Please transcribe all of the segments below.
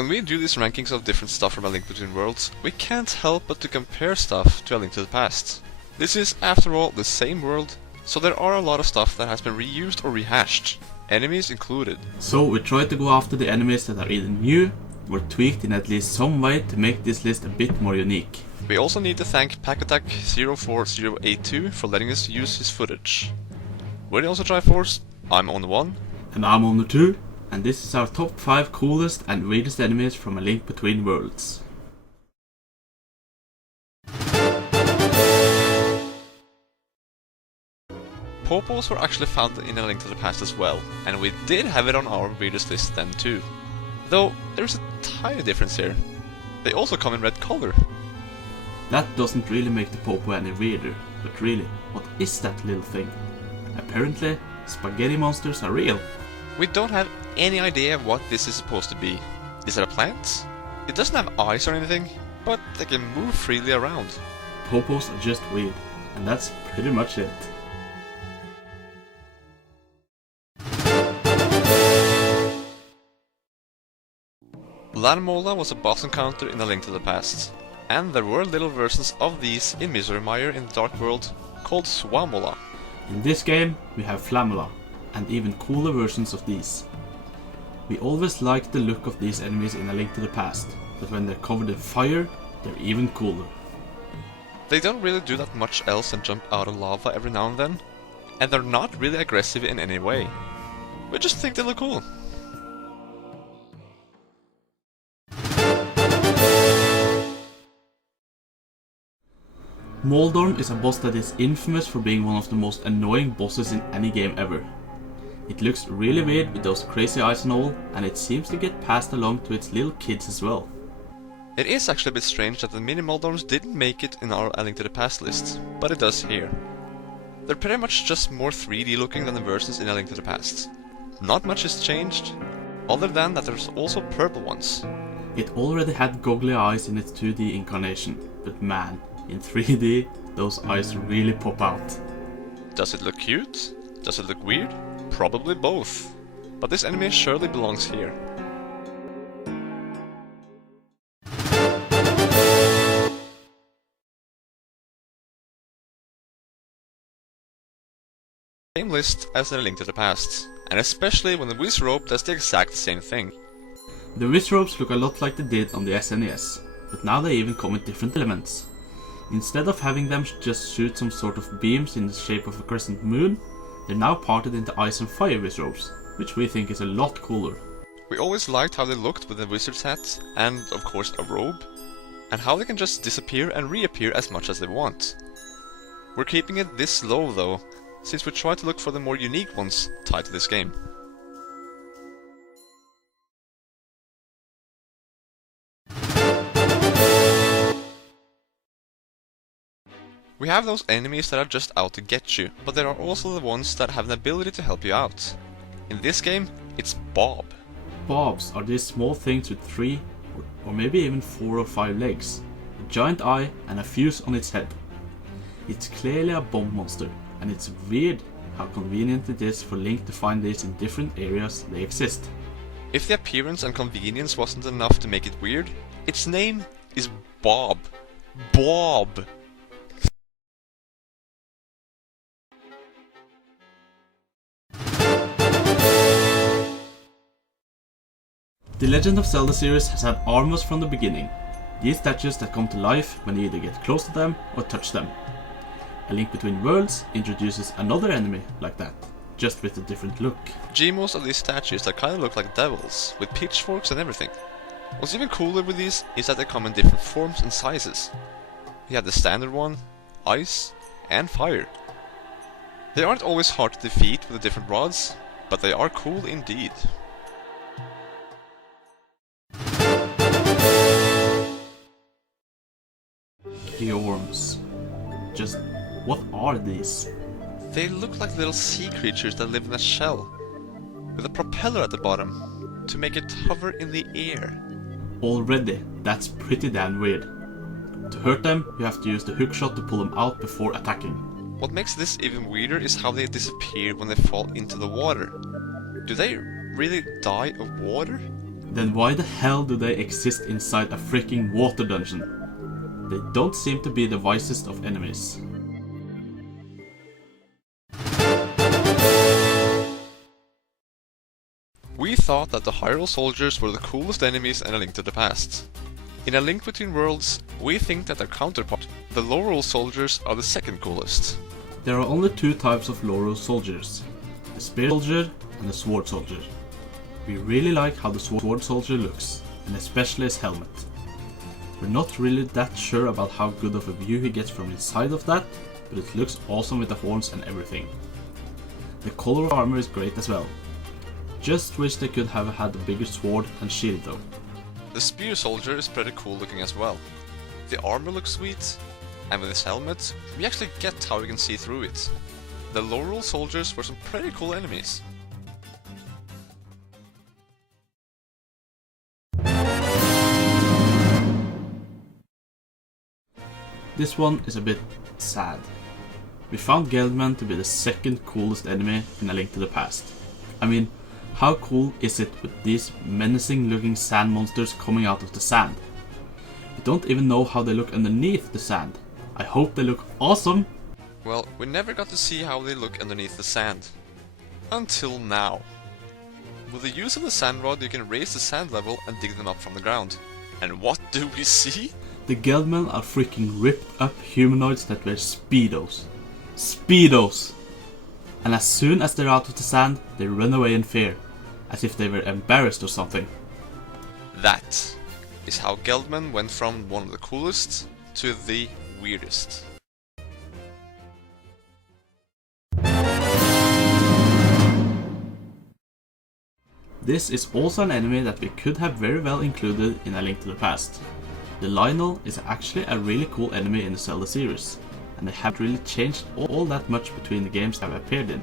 When we do these rankings of different stuff from A Link Between Worlds, we can't help but to compare stuff to A Link to the Past. This is, after all, the same world, so there are a lot of stuff that has been reused or rehashed, enemies included. So we try to go after the enemies that are either new or tweaked in at least some way to make this list a bit more unique. We also need to thank PackAttack04082 for letting us use his footage. We're the Also Triforce, I'm on the 1. And I'm on the 2. And this is our top 5 coolest and weirdest enemies from A Link Between Worlds. Popos were actually found in A Link to the Past as well, and we did have it on our weirdest list then too. Though, there's a tiny difference here. They also come in red color. That doesn't really make the Popo any weirder, but really, what is that little thing? Apparently, spaghetti monsters are real. We don't have any idea what this is supposed to be. Is it a plant? It doesn't have eyes or anything, but they can move freely around. Popos are just weird, and that's pretty much it. Lanmola was a boss encounter in A Link to the Past, and there were little versions of these in Misery in the Dark World called Swamola. In this game, we have Flamola, and even cooler versions of these. We always liked the look of these enemies in A Link to the Past, but when they're covered in fire, they're even cooler. They don't really do that much else than jump out of lava every now and then, and they're not really aggressive in any way. We just think they look cool. Moldorm is a boss that is infamous for being one of the most annoying bosses in any game ever. It looks really weird with those crazy eyes and all, and it seems to get passed along to its little kids as well. It is actually a bit strange that the mini Moldorms didn't make it in our A Link to the Past list, but it does here. They're pretty much just more 3D looking than the versions in A Link to the Past. Not much has changed, other than that there's also purple ones. It already had goggly eyes in its 2D incarnation, but man, in 3D, those eyes really pop out. Does it look cute? Does it look weird? Probably both. But this enemy surely belongs here. Same list as in A Link to the Past, and especially when the WIZZROBE does the exact same thing. The WIZZROBEs look a lot like they did on the SNES, but now they even come with different elements. Instead of having them just shoot some sort of beams in the shape of a crescent moon, they're now parted into ice and fire WIZZROBEs, which we think is a lot cooler. We always liked how they looked with a wizard's hat, and of course a robe, and how they can just disappear and reappear as much as they want. We're keeping it this low though, since we try to look for the more unique ones tied to this game. We have those enemies that are just out to get you, but there are also the ones that have an ability to help you out. In this game, it's Bob. Bobs are these small things with 3 or maybe even 4 or 5 legs, a giant eye and a fuse on its head. It's clearly a bomb monster, and it's weird how convenient it is for Link to find these in different areas they exist. If the appearance and convenience wasn't enough to make it weird, its name is Bob. Bob! The Legend of Zelda series has had armors from the beginning, these statues that come to life when you either get close to them or touch them. A Link Between Worlds introduces another enemy like that, just with a different look. Gmos are these statues that kinda look like devils, with pitchforks and everything. What's even cooler with these is that they come in different forms and sizes. You have the standard one, ice, and fire. They aren't always hard to defeat with the different rods, but they are cool indeed. Georms. Just what are these? They look like little sea creatures that live in a shell, with a propeller at the bottom, to make it hover in the air. Already, that's pretty damn weird. To hurt them, you have to use the hookshot to pull them out before attacking. What makes this even weirder is how they disappear when they fall into the water. Do they really die of water? Then why the hell do they exist inside a freaking water dungeon? They don't seem to be the wisest of enemies. We thought that the Hyrule soldiers were the coolest enemies in A Link to the Past. In A Link Between Worlds, we think that their counterpart, the LORULE soldiers, are the second coolest. There are only two types of LORULE soldiers, the spear soldier and the sword soldier. We really like how the sword soldier looks, and especially his helmet. We're not really that sure about how good of a view he gets from inside of that, but it looks awesome with the horns and everything. The color of armor is great as well. Just wish they could have had a bigger sword and shield though. The spear soldier is pretty cool looking as well. The armor looks sweet, and with his helmet, we actually get how we can see through it. The LORULE soldiers were some pretty cool enemies. This one is a bit sad. We found Geldman to be the second coolest enemy in A Link to the Past. I mean, how cool is it with these menacing looking sand monsters coming out of the sand? We don't even know how they look underneath the sand. I hope they look awesome! Well, we never got to see how they look underneath the sand. Until now. With the use of the sand rod, you can raise the sand level and dig them up from the ground. And what do we see? The Geldmen are freaking ripped up humanoids that wear speedos. Speedos! And as soon as they're out of the sand, they run away in fear, as if they were embarrassed or something. That is how Geldman went from one of the coolest to the weirdest. This is also an enemy that we could have very well included in A Link to the Past. The Lionel is actually a really cool enemy in the Zelda series, and they haven't really changed all that much between the games they've appeared in.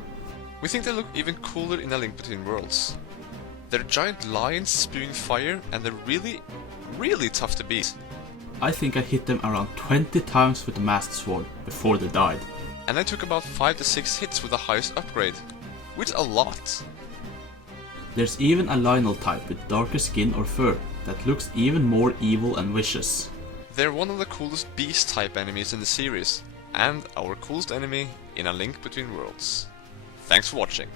We think they look even cooler in A Link Between Worlds. They're giant lions spewing fire, and they're really tough to beat. I think I hit them around 20 times with the Masked Sword before they died. And I took about 5 to 6 hits with the highest upgrade, which is a lot. There's even a Lionel type with darker skin or fur that looks even more evil and vicious. They're one of the coolest beast type enemies in the series, and our coolest enemy in A Link Between Worlds. Thanks for watching.